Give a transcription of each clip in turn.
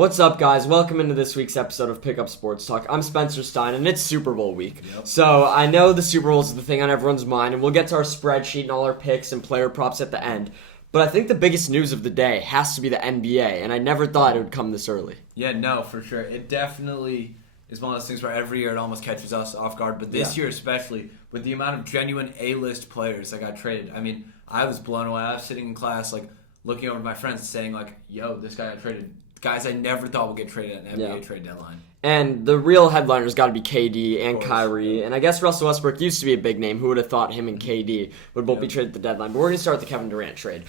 What's up, guys? Welcome into this week's episode of Pickup Sports Talk. I'm Spencer Stein, and it's Super Bowl week. So I know the Super Bowl is the thing on everyone's mind, and we'll get to our spreadsheet and all our picks and player props at the end. But I think the biggest news of the day has to be the NBA, and I never thought it would come this early. Yeah, no, for sure. It definitely is one of those things where every year it almost catches us off guard. But this year especially, with the amount of genuine A-list players that got traded, I mean, I was blown away. I was sitting in class, looking over at my friends saying, yo, this guy got traded. Guys I never thought would get traded at an NBA trade deadline. And the real headliner's got to be KD and Kyrie. And I guess Russell Westbrook used to be a big name. Who would have thought him and KD would both be traded at the deadline? But we're going to start with the Kevin Durant trade.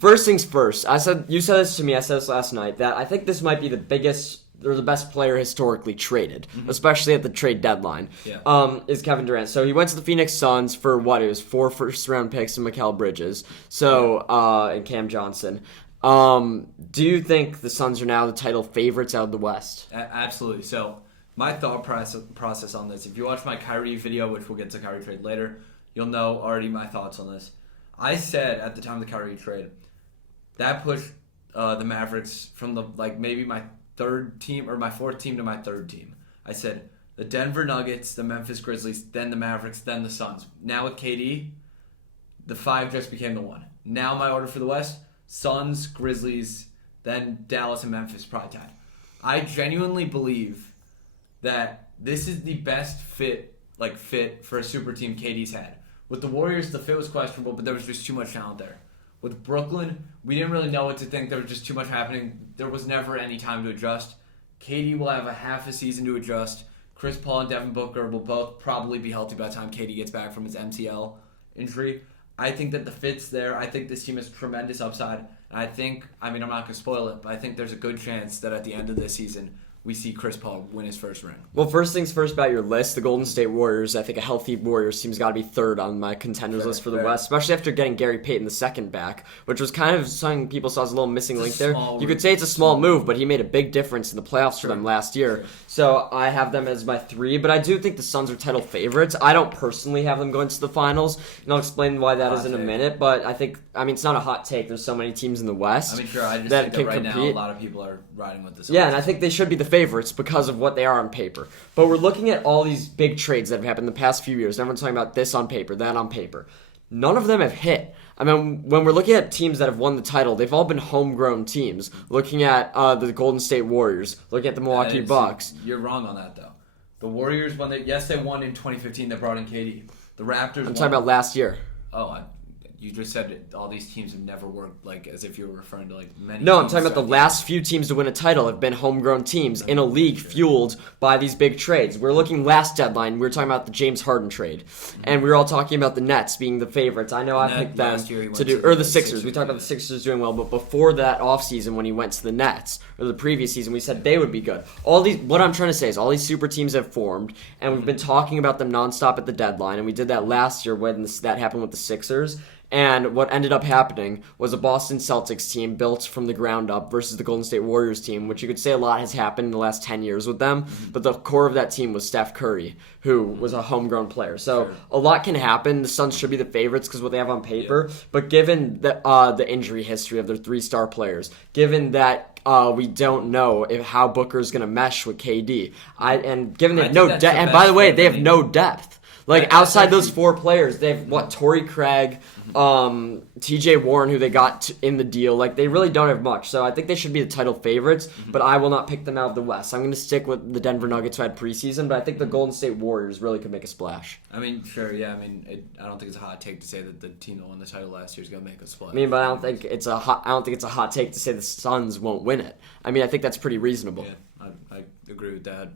First things first. You said this to me. I said this last night, that I think this might be the biggest or the best player historically traded, especially at the trade deadline, is Kevin Durant. So he went to the Phoenix Suns for it was 4 first-round picks and Mikal Bridges, and Cam Johnson. Do you think the Suns are now the title favorites out of the West? Absolutely. So my thought process on this, if you watch my Kyrie video, which we'll get to Kyrie trade later, you'll know already my thoughts on this. I said at the time of the Kyrie trade, that pushed the Mavericks from maybe my third team or my fourth team to my third team. I said the Denver Nuggets, the Memphis Grizzlies, then the Mavericks, then the Suns. Now with KD, the 5 just became the 1. Now my order for the West: Suns, Grizzlies, then Dallas and Memphis probably tied. I genuinely believe that this is the best fit for a super team KD's had. With the Warriors, the fit was questionable, but there was just too much talent there. With Brooklyn, we didn't really know what to think. There was just too much happening. There was never any time to adjust. KD will have a half a season to adjust. Chris Paul and Devin Booker will both probably be healthy by the time KD gets back from his MCL injury. I think that the fit's there. I think this team has tremendous upside. And I'm not going to spoil it, but I think there's a good chance that at the end of this season, we see Chris Paul win his first ring. Well, first things first about your list, the Golden State Warriors. I think a healthy Warriors team's got to be third on my contenders list for the West, especially after getting Gary Payton the second back, which was kind of something people saw as a little missing link there. You could say it's a small move, but he made a big difference in the playoffs for them last year. So I have them as my 3, but I do think the Suns are title favorites. I don't personally have them going to the finals, and I'll explain why that is in a minute, but it's not a hot take. There's so many teams in the West I just think that that right compete. now a lot of people are riding with this. Yeah, and I think they should be the favorites because of what they are on paper. But we're looking at all these big trades that have happened in the past few years. Everyone's talking about this on paper, that on paper. None of them have hit. I mean, when we're looking at teams that have won the title, they've all been homegrown teams. Looking at the Golden State Warriors, looking at the Milwaukee Bucks. You're wrong on that, though. The Warriors, they won in 2015. They brought in KD. The Raptors I'm talking about last year. You just said all these teams have never worked as if you were referring to many. No, I'm talking about the last few teams to win a title have been homegrown teams in a league fueled by these big trades. We're looking last deadline. We were talking about the James Harden trade, and we were all talking about the Nets being the favorites. I know I picked them to do, or the Sixers. We talked about the Sixers doing well, but before that offseason when he went to the Nets, or the previous season, we said they would be good. What I'm trying to say is all these super teams have formed, and we've been talking about them nonstop at the deadline, and we did that last year when that happened with the Sixers. And what ended up happening was a Boston Celtics team built from the ground up versus the Golden State Warriors team, which you could say a lot has happened in the last 10 years with them. But the core of that team was Steph Curry, who was a homegrown player. So a lot can happen. The Suns should be the favorites because what they have on paper. But given the injury history of their 3-star players, given that we don't know how Booker's going to mesh with KD, and given they have no depth, and by the way, they have no depth. Outside those 4 players, they have Torrey Craig, TJ Warren, who they got in the deal. They really don't have much. So I think they should be the title favorites, but I will not pick them out of the West. I'm going to stick with the Denver Nuggets who had preseason, but I think the Golden State Warriors really could make a splash. I don't think it's a hot take to say that the team that won the title last year is going to make a splash. But I don't think it's a hot take to say the Suns won't win it. I think that's pretty reasonable. Yeah, I agree with that.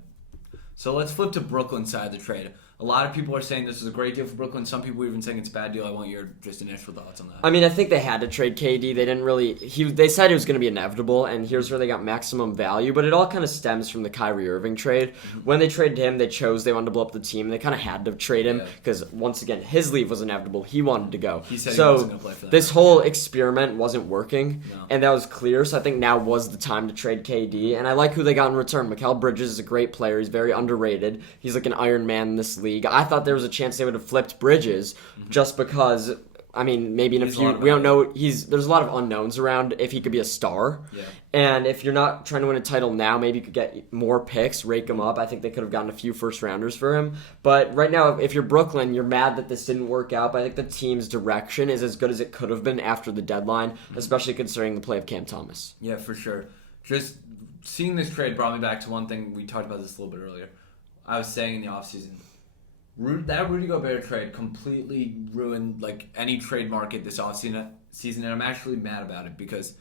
So let's flip to Brooklyn's side of the trade. A lot of people are saying this is a great deal for Brooklyn. Some people are even saying it's a bad deal. I want your just initial thoughts on that. I think they had to trade KD. They didn't really. They said it was going to be inevitable, and here's where they got maximum value. But it all kind of stems from the Kyrie Irving trade. When they traded him, they wanted to blow up the team. They kind of had to trade him because once again, his leave was inevitable. He wanted to go. He said he wasn't going to play for them. This whole experiment wasn't working, and that was clear. So I think now was the time to trade KD. And I like who they got in return. Mikal Bridges is a great player. He's very underrated. He's like an Iron Man in this league. I thought there was a chance they would have flipped Bridges just because I mean, maybe in a He's a few. lot We don't better. know. There's a lot of unknowns around if he could be a star. Yeah. And if you're not trying to win a title now, maybe you could get more picks, rake him up. I think they could have gotten a few first rounders for him. But right now, if you're Brooklyn, you're mad that this didn't work out. But I think the team's direction is as good as it could have been after the deadline, especially considering the play of Cam Thomas. Yeah, for sure. Just seeing this trade brought me back to one thing. We talked about this a little bit earlier. I was saying in the offseason, that Rudy Gobert trade completely ruined like any trade market this offseason, and I'm actually mad about it because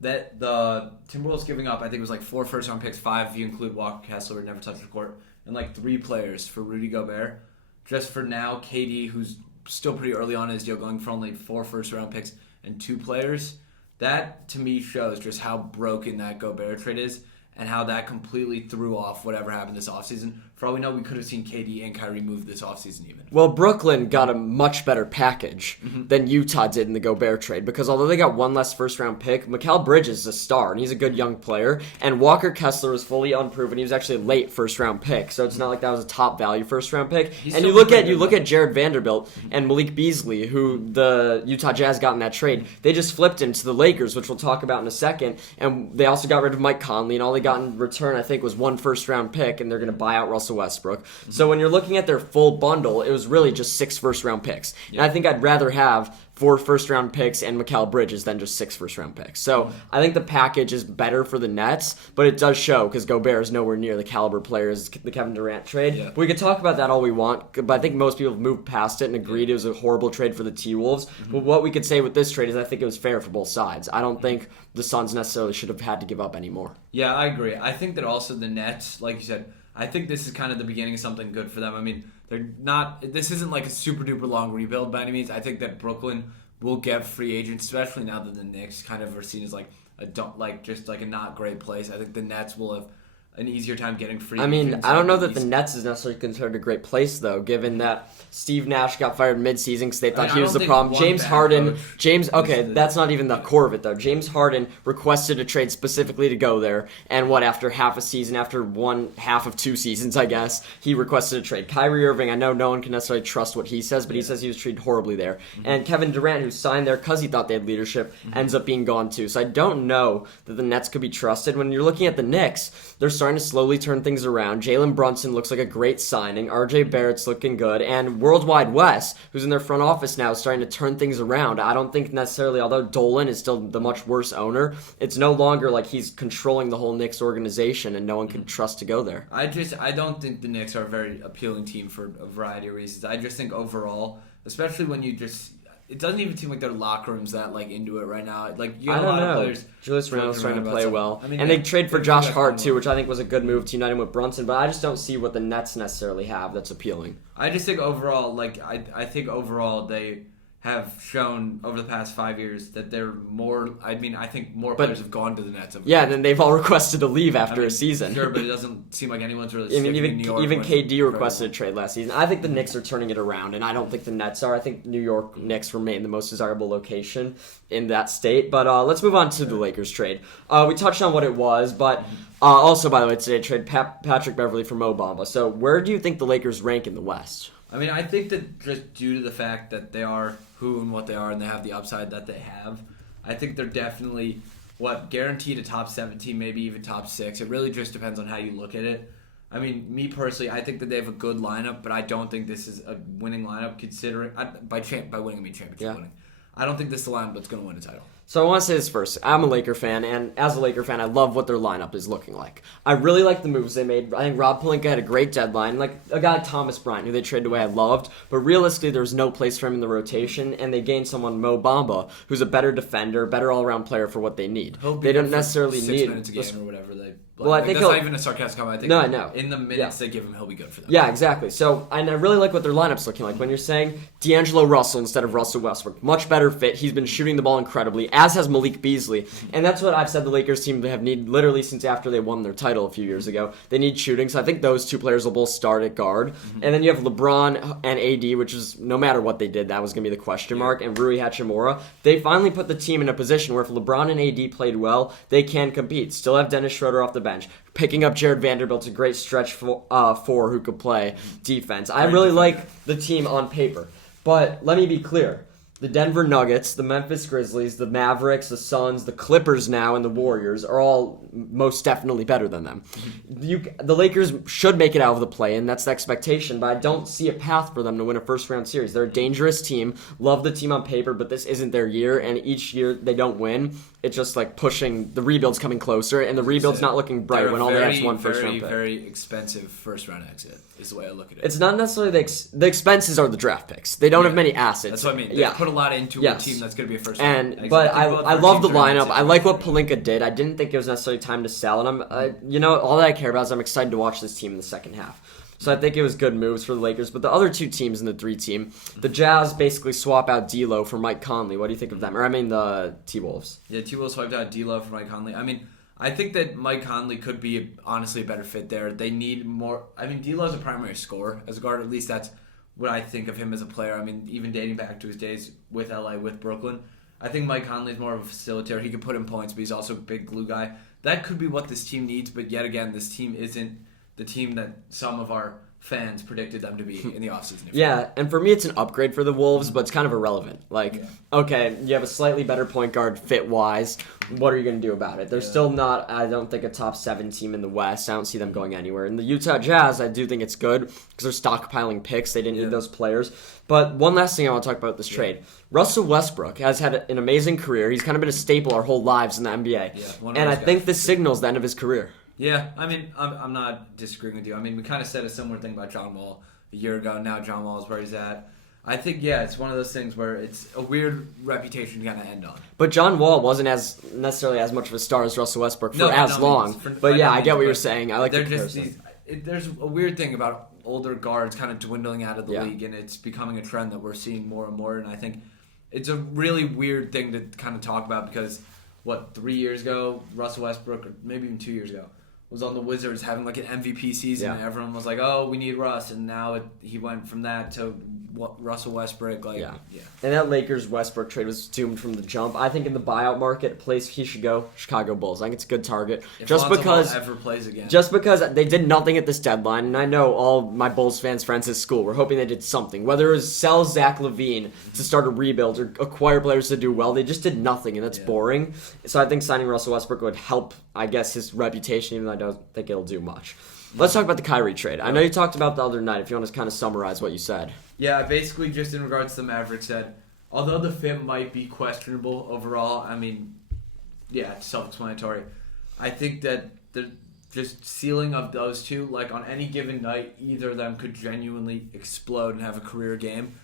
that the Timberwolves giving up, I think it was like 4 first-round picks, 5 if you include Walker Kessler, never touched the court, and like 3 players for Rudy Gobert. Just for now, KD, who's still pretty early on in his deal, going for only 4 first-round picks and 2 players. That, to me, shows just how broken that Gobert trade is and how that completely threw off whatever happened this offseason. For all we know, we could have seen KD and Kyrie move this offseason even. Well, Brooklyn got a much better package than Utah did in the Gobert trade because although they got one less first-round pick, Mikal Bridges is a star, and he's a good young player, and Walker Kessler was fully unproven. He was actually a late first-round pick, so it's not like that was a top-value first-round pick. And you look at Jared Vanderbilt and Malik Beasley, who the Utah Jazz got in that trade. They just flipped him to the Lakers, which we'll talk about in a second, and they also got rid of Mike Conley, and all they got in return, I think, was 1 first-round pick, and they're going to buy out Russell Westbrook. So when you're looking at their full bundle, it was really just 6 first-round picks. And I think I'd rather have 4 first-round picks and Mikal Bridges than just 6 first-round picks. So I think the package is better for the Nets, but it does show because Gobert is nowhere near the caliber player as the Kevin Durant trade. Yeah. We could talk about that all we want, but I think most people have moved past it and agreed it was a horrible trade for the T-Wolves. But what we could say with this trade is I think it was fair for both sides. I don't think the Suns necessarily should have had to give up any more. Yeah, I agree. I think that also the Nets, like you said, I think this is kind of the beginning of something good for them. I mean, this isn't like a super duper long rebuild by any means. I think that Brooklyn will get free agents, especially now that the Knicks kind of are seen as like a not great place. I think the Nets will have an easier time getting free agents. I mean, I don't know that the Nets is necessarily considered a great place, though, given that Steve Nash got fired mid-season because they thought he was the problem. James Harden, that's not even the core of it, though. James Harden requested a trade specifically to go there, and after half a season, after 1/2 of 2 seasons, I guess, he requested a trade. Kyrie Irving, I know no one can necessarily trust what he says, but he says he was treated horribly there. And Kevin Durant, who signed there because he thought they had leadership, ends up being gone, too. So I don't know that the Nets could be trusted. When you're looking at the Knicks, they're starting to slowly turn things around. Jalen Brunson looks like a great signing. RJ Barrett's looking good. And Worldwide West, who's in their front office now, is starting to turn things around. I don't think necessarily, although Dolan is still the much worse owner, it's no longer like he's controlling the whole Knicks organization and no one can trust to go there. I don't think the Knicks are a very appealing team for a variety of reasons. I just think overall, especially when it doesn't even seem like their locker room's that like into it right now. Like you have a lot of players. Julius Randle's starting to play well, I mean, and they trade for Josh Hart too, which I think was a good move to unite him with Brunson. But I just don't see what the Nets necessarily have that's appealing. I just think overall, I think overall they have shown over the past 5 years that they're more. I mean, I think more players have gone to the Nets. Yeah, and then they've all requested to leave after a season. Sure, but it doesn't seem like anyone's really. I mean, even KD requested a trade last season. I think the Knicks are turning it around, and I don't think the Nets are. I think New York Knicks remain the most desirable location in that state. But let's move on to the Lakers trade. We touched on what it was, but also, by the way, today trade Patrick Beverley for Mo Bamba. So where do you think the Lakers rank in the West? I mean, I think that just due to the fact that they are who and what they are and they have the upside that they have, I think they're definitely, guaranteed a top 17, maybe even top 6. It really just depends on how you look at it. I mean, me personally, I think that they have a good lineup, but I don't think this is a winning lineup considering, by winning, I mean championship winning. I don't think this is the lineup that's going to win a title. So I want to say this first. I'm a Laker fan, and as a Laker fan, I love what their lineup is looking like. I really like the moves they made. I think Rob Pelinka had a great deadline. Like a guy like Thomas Bryant, who they traded away, I loved. But realistically, there was no place for him in the rotation, and they gained someone, Mo Bamba, who's a better defender, better all-around player for what they need. They don't necessarily 6 need minutes a game or whatever they. Well, I think that's not even a sarcastic comment. I think I know. In the minutes they give him, he'll be good for them. Yeah, exactly. So, and I really like what their lineup's looking like. When you're saying D'Angelo Russell instead of Russell Westbrook, much better fit. He's been shooting the ball incredibly, as has Malik Beasley. And that's what I've said the Lakers team have needed literally since after they won their title a few years ago. They need shooting, so I think those 2 players will both start at guard. And then you have LeBron and AD, which is, no matter what they did, that was going to be the question mark, and Rui Hachimura. They finally put the team in a position where if LeBron and AD played well, they can compete. Still have Dennis Schroeder off the bench. Picking up Jared Vanderbilt's a great stretch four who could play defense. I really like the team on paper. But let me be clear. the Denver Nuggets, the Memphis Grizzlies, the Mavericks, the Suns, the Clippers now, and the Warriors are all most definitely better than them. The Lakers should make it out of the play-in. That's the expectation, but I don't see a path for them to win a first-round series. They're a dangerous team. Love the team on paper, but this isn't their year, and each year they don't win. It's just like pushing, the rebuild's coming closer, and the rebuild's not looking bright when all they have is one first-round pick. Very expensive first-round exit is the way I look at it. It's not necessarily the expenses are the draft picks. They don't have many assets. That's what I mean. They put a lot into a team that's going to be a first-round exit. But I love the lineup. I like what Pelinka did. I didn't think it was necessarily time to sell, and all that I care about is I'm excited to watch this team in the second half. So I think it was good moves for the Lakers. But the other two teams in the 3-team, the Jazz basically swap out D'Lo for Mike Conley. What do you think of them? Or I mean the T-Wolves. Yeah, T-Wolves swiped out D'Lo for Mike Conley. I mean, I think that Mike Conley could be honestly a better fit there. They need more. I mean, D'Lo's a primary scorer as a guard. At least that's what I think of him as a player. I mean, even dating back to his days with LA, with Brooklyn. I think Mike Conley's more of a facilitator. He can put in points, but he's also a big glue guy. That could be what this team needs, but yet again, this team isn't the team that some of our fans predicted them to be in the offseason. Yeah, and for me, it's an upgrade for the Wolves, but it's kind of irrelevant. Okay, you have a slightly better point guard fit-wise. What are you going to do about it? They're still not, I don't think, a top 7 team in the West. I don't see them going anywhere. In the Utah Jazz, I do think it's good because they're stockpiling picks. They didn't need those players. But one last thing I want to talk about this trade. Russell Westbrook has had an amazing career. He's kind of been a staple our whole lives in the NBA. And I think this signals the end of his career. Yeah, I mean, I'm not disagreeing with you. I mean, we kind of said a similar thing about John Wall a year ago. Now John Wall is where he's at. I think, it's one of those things where it's a weird reputation to kind of end on. But John Wall wasn't necessarily as much of a star as Russell Westbrook for as long. I get what you're saying. I like the comparison. There's a weird thing about older guards kind of dwindling out of the league, and it's becoming a trend that we're seeing more and more. And I think it's a really weird thing to kind of talk about because, 3 years ago, Russell Westbrook, or maybe even 2 years ago, was on the Wizards having like an MVP season, and everyone was like, "Oh, we need Russ," and now he went from that to Russell Westbrook. And that Lakers Westbrook trade was doomed from the jump. I think in the buyout market, a place he should go, Chicago Bulls. I think it's a good target. If Lonzo Ball ever plays again. Just because they did nothing at this deadline, and I know all my Bulls fans friends at school were hoping they did something. Whether it was sell Zach LaVine to start a rebuild or acquire players to do well, they just did nothing, and that's boring. So I think signing Russell Westbrook would help, I guess, his reputation, even though I don't think it'll do much. Let's talk about the Kyrie trade. I know you talked about the other night. If you want to kind of summarize what you said. Yeah, basically just in regards to the Mavericks said, although the fit might be questionable overall, I mean, it's self-explanatory. I think that the just ceiling of those two, like on any given night, either of them could genuinely explode and have a career game.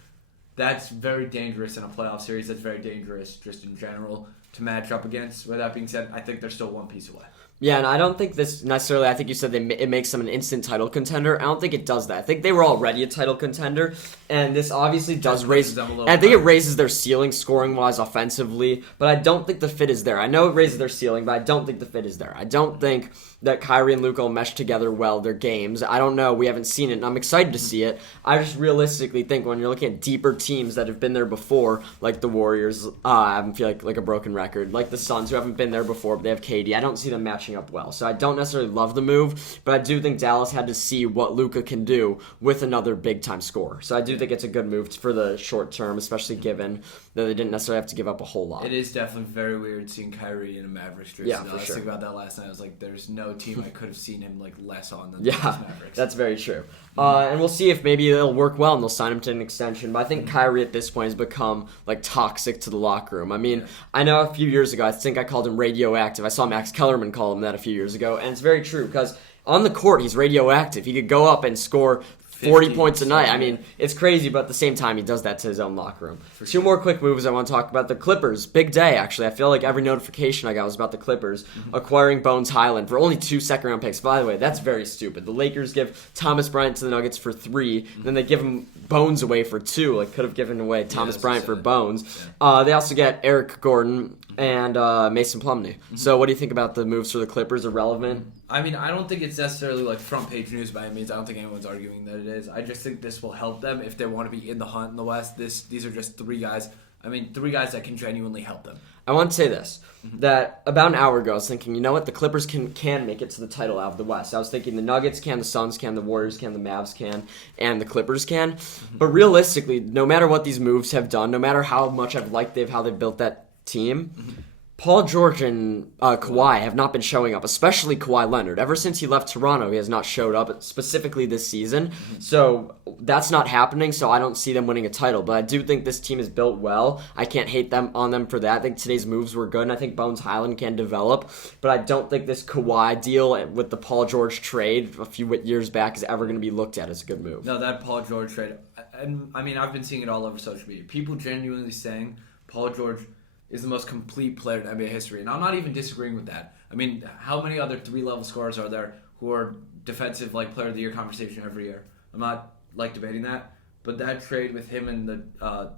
That's very dangerous in a playoff series. That's very dangerous just in general to match up against. With that being said, I think they're still one piece away. Yeah, and I don't think this necessarily, I think you said it makes them an instant title contender. I don't think it does that. I think they were already a title contender, and this obviously does raise them a little. I think it raises their ceiling scoring-wise offensively, but I don't think the fit is there. I know it raises their ceiling, but I don't think the fit is there. I don't think that Kyrie and Luka will mesh together well, their games. I don't know. We haven't seen it, and I'm excited to see it. I just realistically think when you're looking at deeper teams that have been there before, like the Warriors, I feel like a broken record, like the Suns, who haven't been there before, but they have KD. I don't see them matching up well. So I don't necessarily love the move, but I do think Dallas had to see what Luka can do with another big-time scorer. So I do think it's a good move for the short term, especially given that they didn't necessarily have to give up a whole lot. It is definitely very weird seeing Kyrie in a Mavericks jersey. Yeah, for sure. I was thinking about that last night. I was like, there's no team I could have seen him like less on than the Mavericks. That's very true. And we'll see if maybe it'll work well and they'll sign him to an extension. But I think Kyrie at this point has become like toxic to the locker room. I mean, I know a few years ago, I think I called him radioactive. I saw Max Kellerman call him that a few years ago, and it's very true because on the court he's radioactive. He could go up and score 40 points a night. I mean, it's crazy, but at the same time, he does that to his own locker room. Two more quick moves I want to talk about. The Clippers. Big day, actually. I feel like every notification I got was about the Clippers acquiring Bones Highland for only 2 second-round picks. By the way, that's very stupid. The Lakers give Thomas Bryant to the Nuggets for 3, then they give him Bones away for 2. Like, could have given away Thomas Bryant for Bones. They also get Eric Gordon and Mason Plumlee. So what do you think about the moves for the Clippers? Irrelevant? I mean, I don't think it's necessarily like front page news by any means. I don't think anyone's arguing that it is. I just think this will help them if they want to be in the hunt in the West. These are just 3 guys. I mean, 3 guys that can genuinely help them. I want to say this. That about an hour ago, I was thinking, you know what? The Clippers can make it to the title out of the West. I was thinking the Nuggets can, the Suns can, the Warriors can, the Mavs can, and the Clippers can. But realistically, no matter what these moves have done, no matter how much I've liked how they've built that team, Paul George and Kawhi have not been showing up, especially Kawhi Leonard. Ever since he left Toronto, he has not showed up, specifically this season. So that's not happening, so I don't see them winning a title. But I do think this team is built well. I can't hate on them for that. I think today's moves were good, and I think Bones Highland can develop. But I don't think this Kawhi deal with the Paul George trade a few years back is ever going to be looked at as a good move. No, that Paul George trade, and I mean, I've been seeing it all over social media. People genuinely saying Paul George is the most complete player in NBA history. And I'm not even disagreeing with that. I mean, how many other 3-level scorers are there who are defensive player of the year conversation every year? I'm not debating that. But that trade with him and the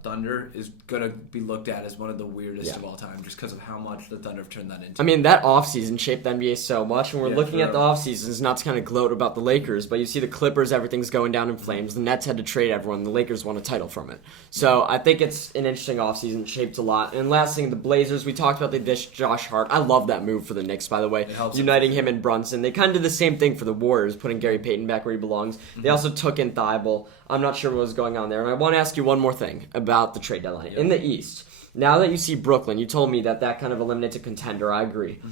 Thunder is going to be looked at as one of the weirdest of all time just because of how much the Thunder have turned that into. I mean, that offseason shaped the NBA so much, and we're looking at the offseasons not to kind of gloat about the Lakers, but you see the Clippers, everything's going down in flames. The Nets had to trade everyone. The Lakers won a title from it. So I think it's an interesting offseason, shaped a lot. And last thing, the Blazers, we talked about they dished Josh Hart. I love that move for the Knicks, by the way, uniting him and Brunson. They kind of did the same thing for the Warriors, putting Gary Payton back where he belongs. They also took in Thibault. I'm not sure what was going on there. And I want to ask you one more thing about the trade deadline. In the East, now that you see Brooklyn, you told me that kind of eliminates a contender. I agree.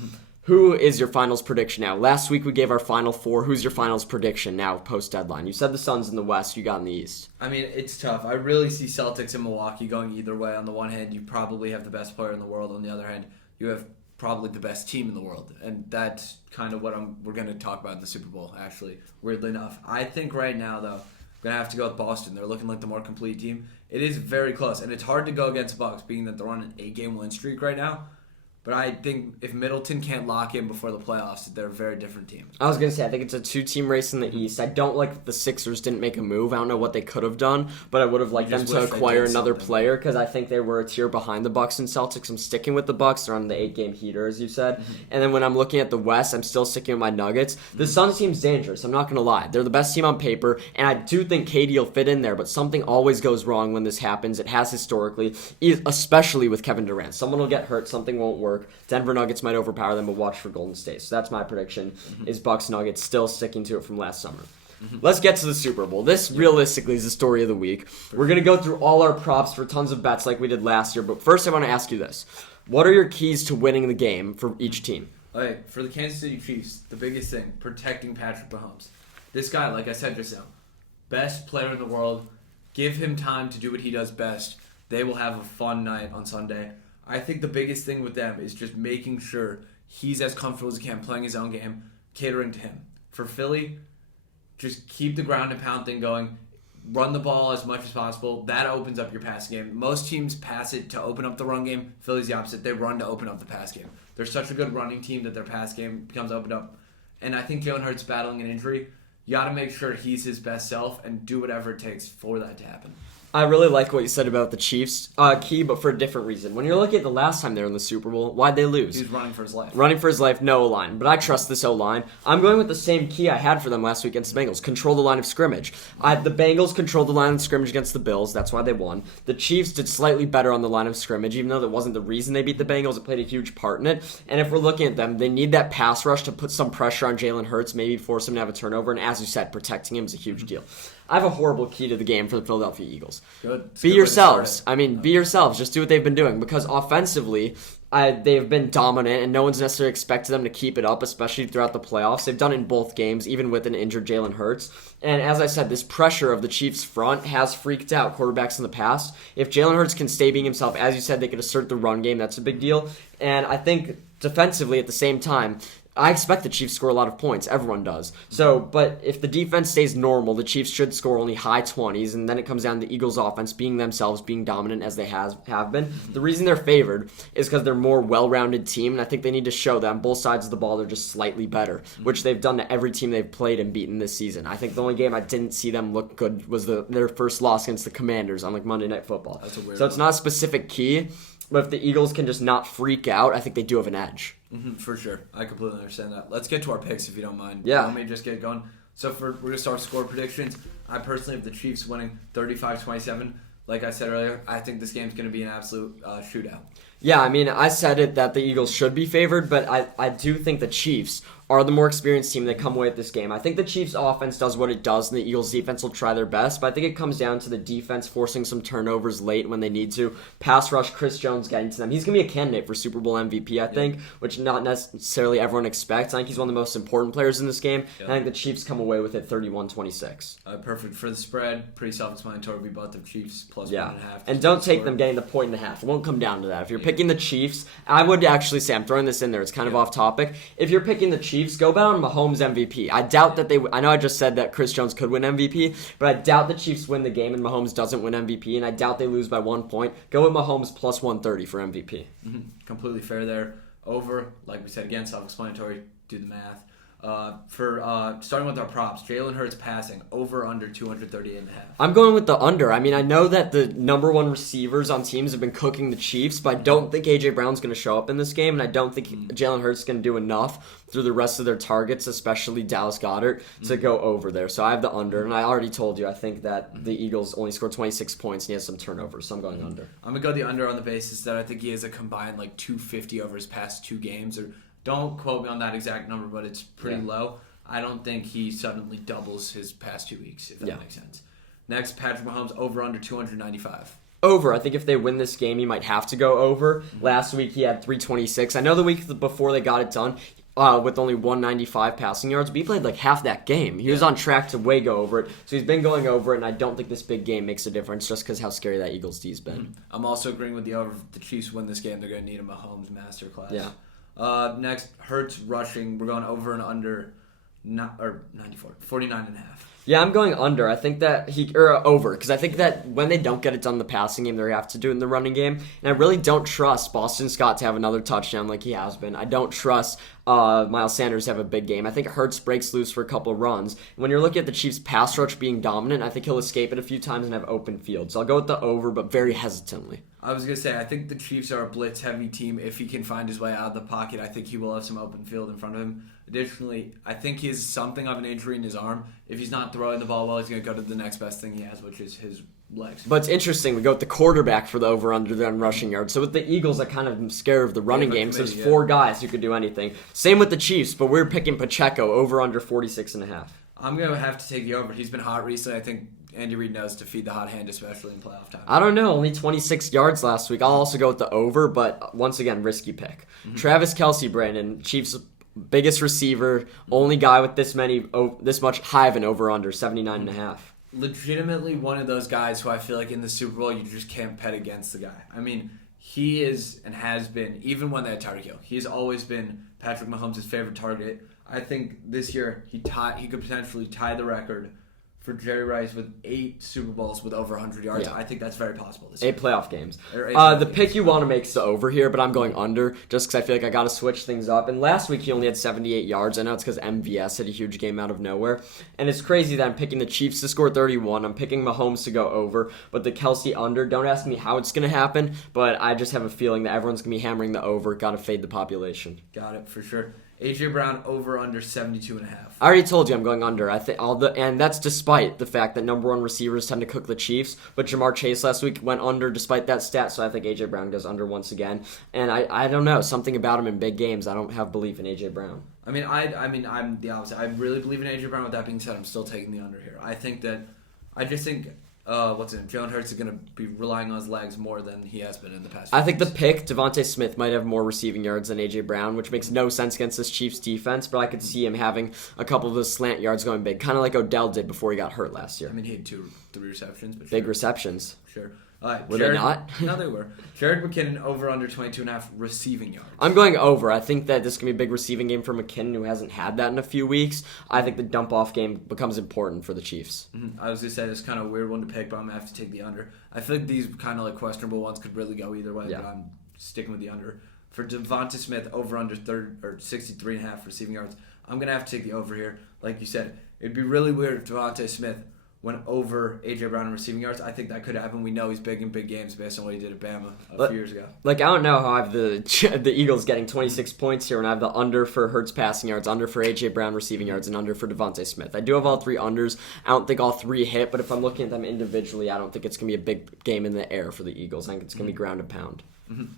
Who is your finals prediction now? Last week we gave our final four. Who's your finals prediction now post-deadline? You said the Suns in the West. You got in the East. I mean, it's tough. I really see Celtics and Milwaukee going either way. On the one hand, you probably have the best player in the world. On the other hand, you have probably the best team in the world. And that's kind of what we're going to talk about in the Super Bowl, actually, weirdly enough. I think right now, though, we're going to have to go with Boston. They're looking like the more complete team. It is very close, and it's hard to go against Bucks, being that they're on an 8-game win streak right now. But I think if Middleton can't lock in before the playoffs, they're a very different team. I was going to say, I think it's a 2-team race in the East. I don't like that the Sixers didn't make a move. I don't know what they could have done, but I would have liked them to acquire another player because I think they were a tier behind the Bucks and Celtics. I'm sticking with the Bucks. They're on the 8-game heater, as you said. And then when I'm looking at the West, I'm still sticking with my Nuggets. The Suns team's dangerous. I'm not going to lie. They're the best team on paper, and I do think KD will fit in there, but something always goes wrong when this happens. It has historically, especially with Kevin Durant. Someone will get hurt. Something won't work. Denver Nuggets might overpower them, but watch for Golden State. So that's my prediction, is Bucks Nuggets, still sticking to it from last summer. Let's get to the Super Bowl. This realistically is the story of the week. We're going to go through all our props for tons of bets like we did last year, but first I want to ask you this. What are your keys to winning the game for each team? Okay, for the Kansas City Chiefs, the biggest thing, protecting Patrick Mahomes. This guy, like I said just now, best player in the world. Give him time to do what he does best. They will have a fun night on Sunday. I think the biggest thing with them is just making sure he's as comfortable as he can, playing his own game, catering to him. For Philly, just keep the ground and pound thing going. Run the ball as much as possible. That opens up your passing game. Most teams pass it to open up the run game. Philly's the opposite. They run to open up the pass game. They're such a good running team that their pass game becomes opened up. And I think Jalen Hurts battling an injury. You got to make sure he's his best self and do whatever it takes for that to happen. I really like what you said about the Chiefs, key, but for a different reason. When you're looking at the last time they were in the Super Bowl, why'd they lose? He was running for his life. Running for his life, no O-line. But I trust this O-line. I'm going with the same key I had for them last week against the Bengals. Control the line of scrimmage. The Bengals controlled the line of scrimmage against the Bills. That's why they won. The Chiefs did slightly better on the line of scrimmage, even though that wasn't the reason they beat the Bengals. It played a huge part in it. And if we're looking at them, they need that pass rush to put some pressure on Jalen Hurts, maybe force him to have a turnover. And as you said, protecting him is a huge deal. I have a horrible key to the game for the Philadelphia Eagles. Good. Be yourselves. Be yourselves. Just do what they've been doing. Because offensively, they've been dominant, and no one's necessarily expected them to keep it up, especially throughout the playoffs. They've done it in both games, even with an injured Jalen Hurts. And as I said, this pressure of the Chiefs' front has freaked out quarterbacks in the past. If Jalen Hurts can stay being himself, as you said, they could assert the run game. That's a big deal. And I think defensively, at the same time, I expect the Chiefs score a lot of points. Everyone does. So, but if the defense stays normal, the Chiefs should score only high 20s, and then it comes down to the Eagles' offense being themselves, being dominant as they have been. The reason they're favored is because they're a more well-rounded team, and I think they need to show that on both sides of the ball they're just slightly better, which they've done to every team they've played and beaten this season. I think the only game I didn't see them look good was their first loss against the Commanders on Monday Night Football. So it's not a specific key, but if the Eagles can just not freak out, I think they do have an edge. For sure. I completely understand that. Let's get to our picks if you don't mind. Yeah. Let me just get going. So we're going to start score predictions. I personally have the Chiefs winning 35-27. like I said earlier, I think this game's going to be an absolute shootout. Yeah, I mean, I said it that the Eagles should be favored, but I do think the Chiefs are the more experienced team that come away with this game. I think the Chiefs' offense does what it does, and the Eagles' defense will try their best, but I think it comes down to the defense forcing some turnovers late when they need to. Pass rush, Chris Jones getting to them. He's going to be a candidate for Super Bowl MVP, I think, which not necessarily everyone expects. I think he's one of the most important players in this game, and I think the Chiefs come away with it 31-26. Perfect for the spread. Pretty self-explanatory. We bought the Chiefs plus 1.5. And don't take them getting the 1.5. It won't come down to that. If you're picking the Chiefs, I would actually say, I'm throwing this in there, it's kind of off topic. If you're picking the Chiefs, go bet on Mahomes MVP. I doubt that I know I just said that Chris Jones could win MVP, but I doubt the Chiefs win the game and Mahomes doesn't win MVP, and I doubt they lose by 1 point. Go with Mahomes plus 130 for MVP. Completely fair there. Over, like we said again, self-explanatory. Do the math. For starting with our props, Jalen Hurts passing over under 238.5. I'm going with the under. I mean, I know that the number one receivers on teams have been cooking the Chiefs, but I don't think A.J. Brown's going to show up in this game, and I don't think Jalen Hurts is going to do enough through the rest of their targets, especially Dallas Goedert, to go over there. So I have the under, and I already told you I think that the Eagles only scored 26 points, and he has some turnovers, so I'm going under. I'm going to go the under on the basis that I think he has a combined 250 over his past 2 games, or don't quote me on that exact number, but it's pretty low. I don't think he suddenly doubles his past 2 weeks, if that makes sense. Next, Patrick Mahomes over under 295. Over. I think if they win this game, he might have to go over. Last week, he had 326. I know the week before they got it done with only 195 passing yards, but he played half that game. He was on track to way go over it, so he's been going over it, and I don't think this big game makes a difference just because how scary that Eagles D's been. I'm also agreeing with the over. If the Chiefs win this game, they're going to need a Mahomes masterclass. Yeah. Next, Hurts rushing. We're going over and under 49.5. Yeah, I'm going under. I think that over, because I think that when they don't get it done in the passing game, they have to do it in the running game. And I really don't trust Boston Scott to have another touchdown like he has been. I don't trust Miles Sanders to have a big game. I think Hurts breaks loose for a couple runs. When you're looking at the Chiefs' pass rush being dominant, I think he'll escape it a few times and have open field. So I'll go with the over, but very hesitantly. I was going to say, I think the Chiefs are a blitz-heavy team. If he can find his way out of the pocket, I think he will have some open field in front of him. Additionally, I think he has something of an injury in his arm. If he's not throwing the ball well, he's going to go to the next best thing he has, which is his legs. But it's interesting. We go with the quarterback for the over-under there on rushing yards. So with the Eagles, I kind of am scared of the running game. So there's 4 guys who could do anything. Same with the Chiefs, but we're picking Pacheco over-under 46.5. I'm going to have to take the over. He's been hot recently. I think Andy Reid knows to feed the hot hand, especially in playoff time. I don't know. Only 26 yards last week. I'll also go with the over, but once again, risky pick. Travis Kelce, Brandon, Chiefs' biggest receiver, only guy with this much high of an over-under, 79.5. Legitimately one of those guys who I feel like in the Super Bowl, you just can't bet against the guy. I mean, he is and has been, even when they had Tyreek Hill, he's always been Patrick Mahomes' favorite target. I think this year he could potentially tie the record for Jerry Rice with 8 Super Bowls with over 100 yards. Yeah. I think that's very possible this year. 8 playoff games. The pick you want to make is the over here, but I'm going under just because I feel like I got to switch things up. And last week he only had 78 yards. I know it's because MVS had a huge game out of nowhere. And it's crazy that I'm picking the Chiefs to score 31. I'm picking Mahomes to go over, but the Kelce under. Don't ask me how it's going to happen, but I just have a feeling that everyone's going to be hammering the over. Got to fade the population. Got it, for sure. A.J. Brown over under 72.5. I already told you I'm going under. And that's despite the fact that number one receivers tend to cook the Chiefs. But Jamar Chase last week went under despite that stat, so I think A.J. Brown goes under once again. And I don't know, something about him in big games. I don't have belief in A.J. Brown. I mean, I'm the opposite. I really believe in A.J. Brown. With that being said, I'm still taking the under here. I just think Jalen Hurts is going to be relying on his legs more than he has been in the past few I think weeks. the pick, Devontae Smith, might have more receiving yards than A.J. Brown, which makes no sense against this Chiefs defense, but I could see him having a couple of those slant yards going big, kind of like Odell did before he got hurt last year. I mean, he had 3 receptions. But big receptions. Sure. All right, Were they not? No, they were. Jared McKinnon over under 22.5 receiving yards. I'm going over. I think that this is going to be a big receiving game for McKinnon, who hasn't had that in a few weeks. I think the dump-off game becomes important for the Chiefs. I was going to say this is kind of a weird one to pick, but I'm going to have to take the under. I feel like these kind of questionable ones could really go either way, but I'm sticking with the under. For Devonta Smith, over under 63.5 receiving yards, I'm going to have to take the over here. Like you said, it'd be really weird if Devonta Smith went over A.J. Brown in receiving yards. I think that could happen. We know he's big in big games based on what he did at Bama a few years ago. Like, I don't know how I have the Eagles getting 26 points here, and I have the under for Hurts passing yards, under for A.J. Brown receiving yards, and under for Devontae Smith. I do have all three unders. I don't think all three hit, but if I'm looking at them individually, I don't think it's going to be a big game in the air for the Eagles. I think it's going to be ground and pound.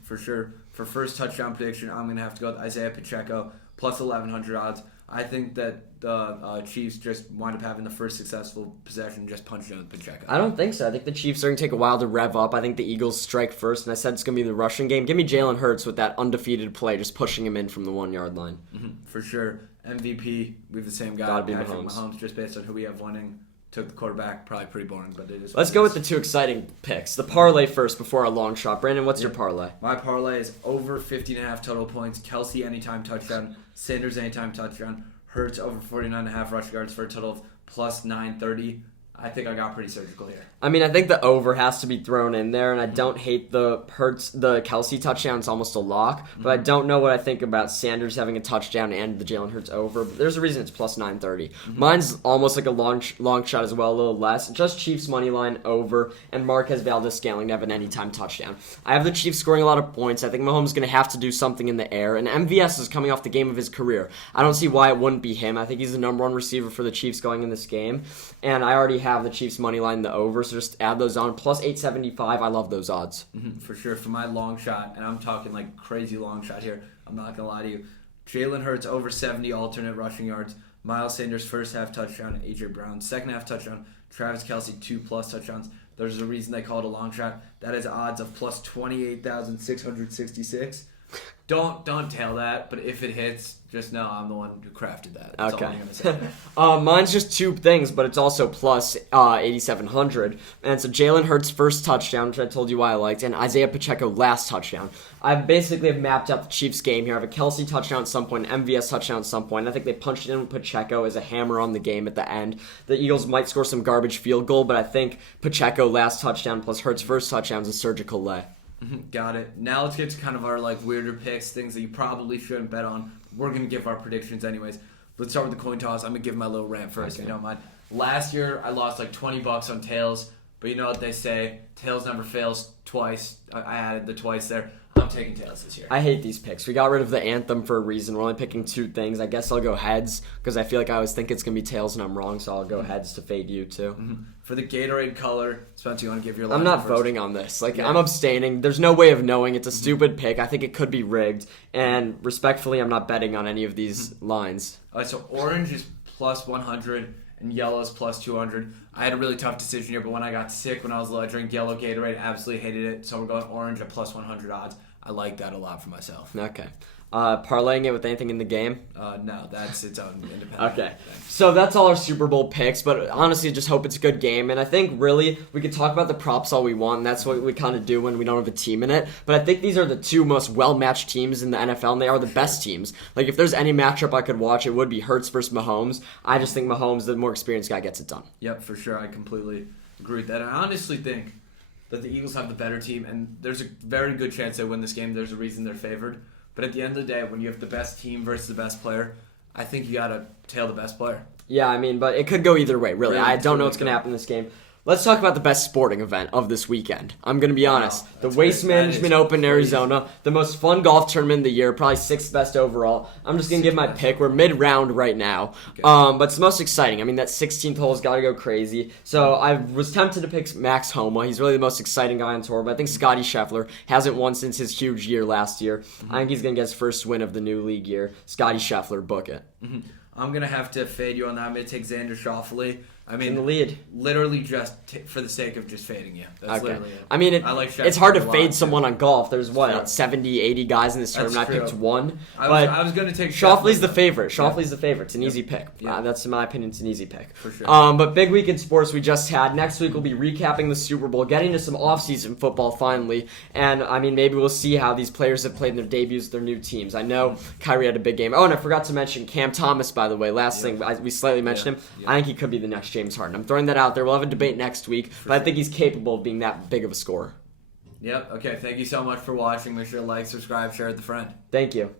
For sure. For first touchdown prediction, I'm going to have to go with Isaiah Pacheco, plus 1,100 odds. I think that the Chiefs just wind up having the first successful possession, just punched in with Pacheco. I don't think so. I think the Chiefs are going to take a while to rev up. I think the Eagles strike first, and I said it's going to be the rushing game. Give me Jalen Hurts with that undefeated play, just pushing him in from the 1-yard line. For sure. MVP, we have the same guy. Gotta be Patrick Mahomes. Just based on who we have winning. Took the quarterback, probably pretty boring, but it is. Let's go with the two exciting picks. The parlay first before our long shot. Brandon, what's your parlay? My parlay is over 50.5 total points. Kelsey anytime touchdown. Sanders anytime touchdown. Hurts over 49.5 rush yards for a total of plus 930. I think I got pretty surgical here. I mean, I think the over has to be thrown in there, and I don't hate the Kelsey touchdown. It's almost a lock, but I don't know what I think about Sanders having a touchdown and the Jalen Hurts over. But there's a reason it's plus 930. Mine's almost like a long shot as well, a little less. Just Chiefs money line over, and Marquez Valdes-Scantling to have an anytime touchdown. I have the Chiefs scoring a lot of points. I think Mahomes is going to have to do something in the air, and MVS is coming off the game of his career. I don't see why it wouldn't be him. I think he's the number one receiver for the Chiefs going in this game, and I already have the Chiefs money line the over, so just add those on. Plus 875, I love those odds. For sure. For my long shot, and I'm talking like crazy long shot here, I'm not going to lie to you. Jalen Hurts over 70 alternate rushing yards. Miles Sanders first half touchdown. A.J. Brown second half touchdown. Travis Kelsey 2+ touchdowns. There's a reason they call it a long shot. That is odds of plus 28,666. Don't tail that, but if it hits, just know I'm the one who crafted that. That's all I'm going to say. Mine's just two things, but it's also plus 8,700. And it's a Jalen Hurts first touchdown, which I told you why I liked, and Isaiah Pacheco last touchdown. I basically have mapped out the Chiefs game here. I have a Kelsey touchdown at some point, an MVS touchdown at some point. I think they punched in with Pacheco as a hammer on the game at the end. The Eagles might score some garbage field goal, but I think Pacheco last touchdown plus Hurts first touchdown is a surgical lay. Got it. Now let's get to kind of our like weirder picks, things that you probably shouldn't bet on. We're going to give our predictions anyways. Let's start with the coin toss. I'm going to give my little rant first, if you don't mind. Last year, I lost like $20 on tails, but you know what they say, tails never fails twice. I added the twice there. I'm taking tails this year. I hate these picks. We got rid of the anthem for a reason. We're only picking two things. I guess I'll go heads because I feel like I always think it's going to be tails and I'm wrong, so I'll go heads to fade you too. For the Gatorade color, Spencer, you want to give your I'm not voting on this. I'm abstaining. There's no way of knowing. It's a stupid pick. I think it could be rigged. And respectfully, I'm not betting on any of these lines. All right, so orange is plus 100 and yellow is plus 200. I had a really tough decision here, but when I got sick when I was little, I drank yellow Gatorade. Absolutely hated it. So we're going orange at plus 100 odds. I like that a lot for myself. Okay. Parlaying it with anything in the game? No, that's its own independent Okay. thing. So that's all our Super Bowl picks, but honestly, just hope it's a good game. And I think really we could talk about the props all we want, and that's what we kind of do when we don't have a team in it. But I think these are the two most well-matched teams in the NFL, and they are the best teams. Like, if there's any matchup I could watch, it would be Hurts versus Mahomes. I just think Mahomes, the more experienced guy, gets it done. Yep, for sure. I completely agree with that. I honestly think that the Eagles have the better team, and there's a very good chance they win this game. There's a reason they're favored. But at the end of the day, when you have the best team versus the best player, I think you got to tail the best player. Yeah, I mean, but it could go either way, really. I don't know what's going to happen in this game. Let's talk about the best sporting event of this weekend. I'm going to be honest. The Waste Management Open in Arizona, the most fun golf tournament of the year, probably 6th best overall. I'm just going to give my pick. We're mid-round right now. Okay. But it's the most exciting. I mean, that 16th hole's got to go crazy. So I was tempted to pick Max Homa. He's really the most exciting guy on tour. But I think Scotty Scheffler hasn't won since his huge year last year. I think he's going to get his first win of the new league year. Scotty Scheffler, book it. I'm going to have to fade you on that. I'm going to take Xander Schauffele. I mean, in the lead. Literally just for the sake of just fading you. That's literally it. I mean, it's hard to fade someone on golf. There's, 70, 80 guys in this tournament. I picked one. I was going to take Schauffele's the favorite. Schauffele's the favorite. It's an easy pick. Yeah. That's, in my opinion, it's an easy pick. For sure. But big week in sports we just had. Next week we'll be recapping the Super Bowl, getting to some off-season football finally. And, I mean, maybe we'll see how these players have played in their debuts with their new teams. I know Kyrie had a big game. Oh, and I forgot to mention Cam Thomas, by the way. Last thing, we slightly mentioned him. I think he could be the next James Harden. I'm throwing that out there. We'll have a debate next week, but I think he's capable of being that big of a scorer. Yep. Okay. Thank you so much for watching. Make sure to like, subscribe, share with a friend. Thank you.